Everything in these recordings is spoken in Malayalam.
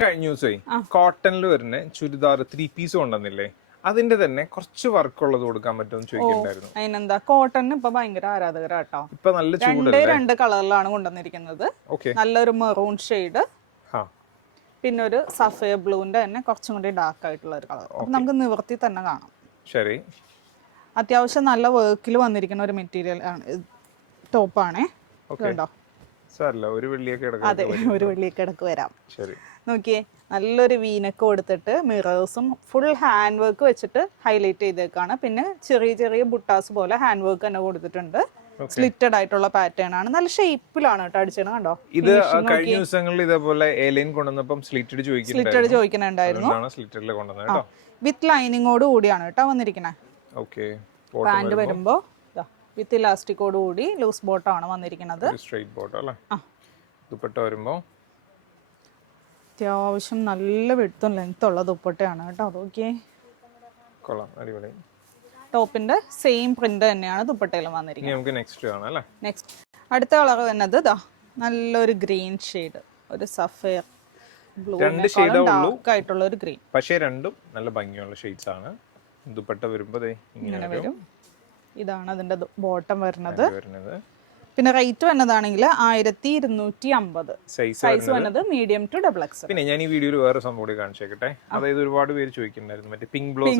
കഴിഞ്ഞ ദിവസമേ കോട്ടണിൽ വരുന്ന ചുരിദാർ 3 പീസ് കൊണ്ടുവന്നില്ലേ, അതിന്റെ തന്നെ കുറച്ച് വർക്ക് ഉള്ളത് കൊടുക്കാൻ പറ്റുമെന്ന് ചോദിക്കണ്ടായിരുന്നു. അതിനെന്താ, കോട്ടണിന് ഇപ്പൊ ഭയങ്കര ആരാധകരാട്ടോ. ഇപ്പൊ നല്ല ചൂടല്ലേ. രണ്ട് കളറിലാണ് കൊണ്ടുവന്നിരിക്കുന്നത്. നല്ലൊരു മെറൂൺ ഷെയ്ഡ്, പിന്നെ ഒരു സഫയർ ബ്ലൂവിന്റെ തന്നെ കുറച്ചും കൂടി ഡാർക്ക് ആയിട്ടുള്ള ഒരു കളർ. നമുക്ക് നിവർത്തി തന്നെ കാണാം. ശരി, അത്യാവശ്യം നല്ല വർക്കിൽ വന്നിരിക്കുന്ന ഒരു മെറ്റീരിയൽ ആണ്, ടോപ്പാണേ. കണ്ടോ, അതെ, ഒരു വെള്ളിയൊക്കെ ഇടക്ക് വരാം. നോക്കിയേ, നല്ലൊരു വീനൊക്കെ കൊടുത്തിട്ട് മിറേഴ്സും ഫുൾ ഹാൻഡ് വർക്ക് വെച്ചിട്ട് ഹൈലൈറ്റ് ചെയ്തേക്കാണ്. പിന്നെ ചെറിയ ചെറിയ ബുട്ടാസ് പോലെ ഹാൻഡ് വർക്ക് തന്നെ കൊടുത്തിട്ടുണ്ട്. സ്ലിറ്റഡ് ആയിട്ടുള്ള പാറ്റേൺ ആണ്, നല്ല ഷേപ്പിലാണ് കേട്ടോ അടിച്ചത്. കണ്ടോ, ഇത് കഴിഞ്ഞ ദിവസങ്ങളിൽ ഇതേപോലെ എലൈൻ കൊണ്ടുവന്നപ്പോൾ സ്ലിറ്റഡ് ചോദിക്കുന്നുണ്ടായിരുന്നു. വിത്ത് ലൈനിങ്ങോട് കൂടിയാണ് കേട്ടോ വന്നിരിക്കണേ. പാന്റ് വരുമ്പോ വിത്ത് ഇലാസ്റ്റിക്കോട് കൂടി ലൂസ് ബോട്ടം ആണ് വന്നിരിക്കുന്നത്. അത്യാവശ്യം നല്ല വിഡ്ത്തും ലെങ്ത്തും ഉള്ള ദുപ്പട്ടയാണ് കേട്ടോ. അതൊക്കെ ടോപ്പിന്റെ സെയിം പ്രിന്റ് തന്നെയാണ് ദുപ്പട്ടയിലും വന്നിരിക്കുന്നത്. നെക്സ്റ്റ് അടുത്ത കളർ വരുന്നത് നല്ലൊരു ഗ്രീൻ ഷെയ്ഡ്, ഒരു സഫയർ ബ്ലൂ ആയിട്ടുള്ള ഒരു ഗ്രീൻ. പക്ഷേ രണ്ടും നല്ല ഭംഗിയുള്ള ഷെയ്ഡ്സ് ആണ്. ദുപ്പട്ട വരുമ്പോ ഇങ്ങനെ വരും. ഇതാണ് അതിന്റെ ബോട്ടം വരുന്നത്. പിന്നെ റേറ്റ് വന്നതാണെങ്കിൽ 1250. സൈസ് വന്നത് മീഡിയം ടു ഡബിൾ എക്സ്. പിന്നെ ഞാൻ ഈ വീഡിയോയിൽ വേറെ സംഭവം കൂടി കാണിച്ചേക്കട്ടെ. അതായത് ഒരുപാട് പേര് ചോദിക്കുന്നുണ്ടായിരുന്നു മറ്റേ പിങ്ക് ബ്ലൗസ്.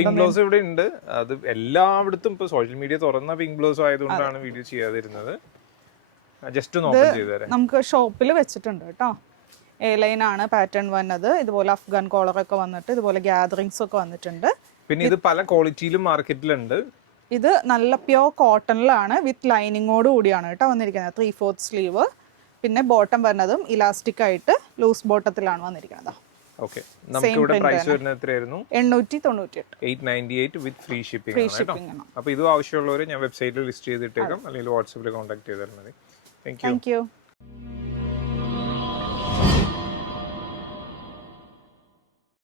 പിങ്ക് ബ്ലൗസ് ഇവിടെ ഉണ്ട്. അത് എല്ലായിടത്തും ഇപ്പൊ സോഷ്യൽ മീഡിയ തുറന്ന പിങ്ക് ബ്ലൗസ് ആയതുകൊണ്ടാണ് വീഡിയോ ചെയ്യാതിരുന്നത്. ജസ്റ്റ് ഒന്ന് ഓപ്പൺ ചെയ്തു തരാം. നമുക്ക് ഷോപ്പിൽ വെച്ചിട്ടുണ്ട് കേട്ടോ. എ ലൈൻ ആണ് പാറ്റേൺ വന്നത്. ഇതുപോലെ അഫ്ഗാൻ കോളർ ഒക്കെ വന്നിട്ട് ഇതുപോലെ ഗ്യാദറിങ്സ് ഒക്കെ വന്നിട്ടുണ്ട്. പിന്നെ ഇത് പല ക്വാളിറ്റിയിലും മാർക്കറ്റിലുണ്ട്. ഇത് നല്ല പ്യോർ കോട്ടണിലാണ് വിത്ത് ലൈനിങ്ങോട് കൂടിയാണ് കേട്ടോ വന്നിരിക്കുന്നത്. 3/4 സ്ലീവ്. പിന്നെ ബോട്ടം വരുന്നതും ഇലാസ്റ്റിക് ആയിട്ട് ലൂസ് ബോട്ടത്തിലാണ് വന്നിരിക്കുന്നത്. നമുക്ക് ഇവിടെ പ്രൈസ് വരുന്നത് എത്രയായിരുന്നു? 898. 898 വിത്ത് ഫ്രീ ഷിപ്പിംഗ് ആണ്. അപ്പോൾ ഇത് ആവശ്യമുള്ളവർ ഞാൻ വെബ്സൈറ്റിൽ ലിസ്റ്റ് ചെയ്തിട്ടേക്കാം, അല്ലെങ്കിൽ വാട്സാപ്പിൽ കോൺടാക്ട് ചെയ്താൽ മതി. Thank you.